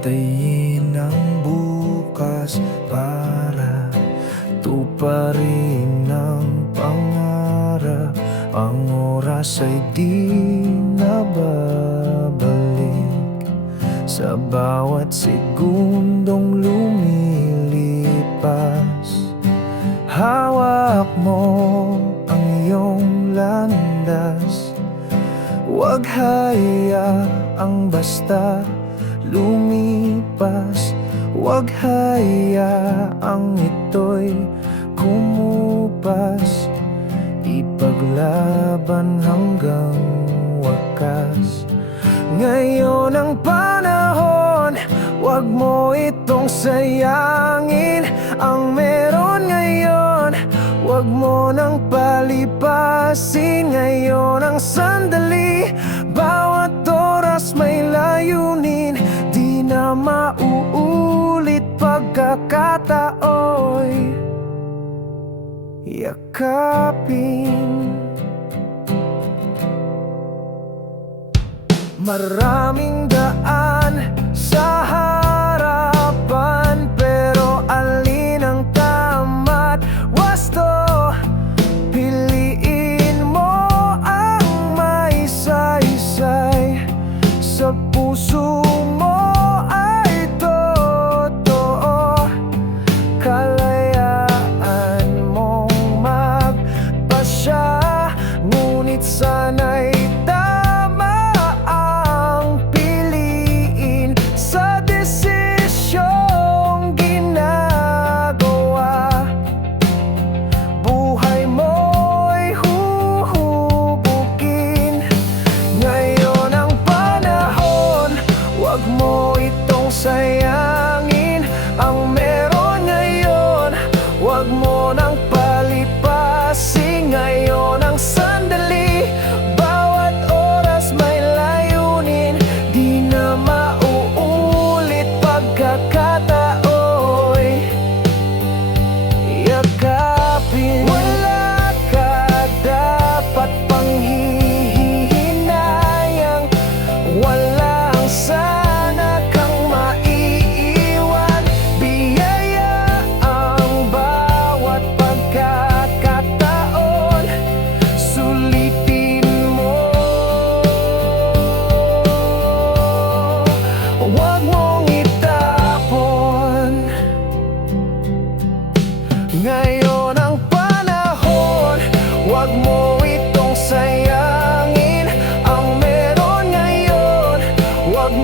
hintayin ang bukas para tuparin ang pangarap. Ang oras ay di nababalik Sa bawat segundong lumilipas Hawak mo ang iyong landas. Huwag haya ang basta lumipas Huwag hayaang ito'y kumupas. Ipaglaban hanggang wakas. Ngayon ang panahon Huwag mo itong sayangin. Ang meron ngayon Huwag mo nang palipasin. Ngayon ang sandali Bawat oras may layunin na mauulit pagkakataoy. Yakapin. Maraming Huwag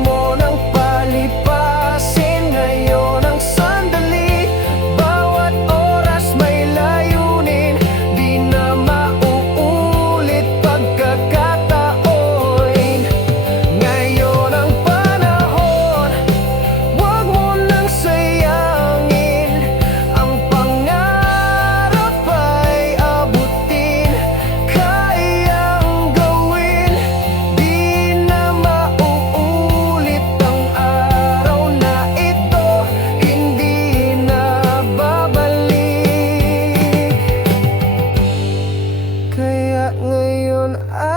more. ngayon ay